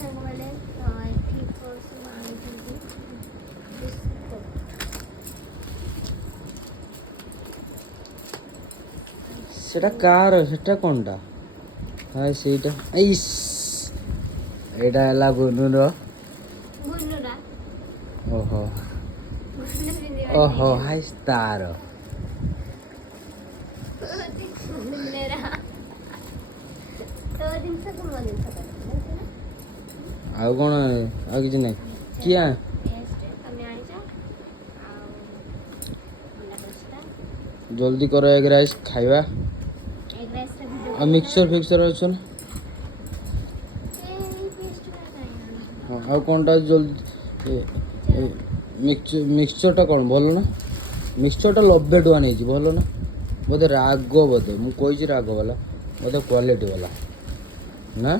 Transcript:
ସାଙ୍ଗମାନେ ଏଠି ସବୁ ଆଣିଛନ୍ତି ବିସ୍କୁଟ। ସେଟା କାର ସେଟା କୋନଟା ହାय ସେଇଟା ଇସ୍ ଏଇଟା ହେଲା ଗୁନୁର ଗୁନୁରା ଓହୋ ଗୁନୁ ପିନ୍ଧିବାର ଓହୋ ନାହିଁ। ହାय ତାର ଗୁନୁରା ତୋ ଜିନିଷ ତୁ ମୋ ଜିନିଷ କରିବୁ ନା? ଆଉ କଣ ଆଉ କିଛି ନାହିଁ କିଆ ପେଷ୍ଟ ତମେ ଆଣିଛ ଆଉ ଅଣ୍ଡା ଦଶଟା ଜଲ୍ଦି କର ଏଗ ରାଇସ୍ ଖାଇବା ଏଗ ରାଇସ୍ର ଭିଡ଼ିଓ ଆଉ ମିକ୍ସଚର ଫିକ୍ସଚର ଅଛି ନା ଏଇ ପେଷ୍ଟ କାଇଁ ହଁ ଆଉ କ'ଣଟା ଜଲ୍ଦି ମିକ୍ସଚରଟା କ'ଣ ଭଲ ନା ମିକ୍ସଚରଟା 90 ଟଙ୍କା ନେଇଛି ଭଲ ନା ବୋଧେ ରାଗ ବୋଧେ ମୁଁ କହିଛି ରାଗ ବାଲା ବୋଧେ କ୍ୱାଲିଟି ବାଲା ନା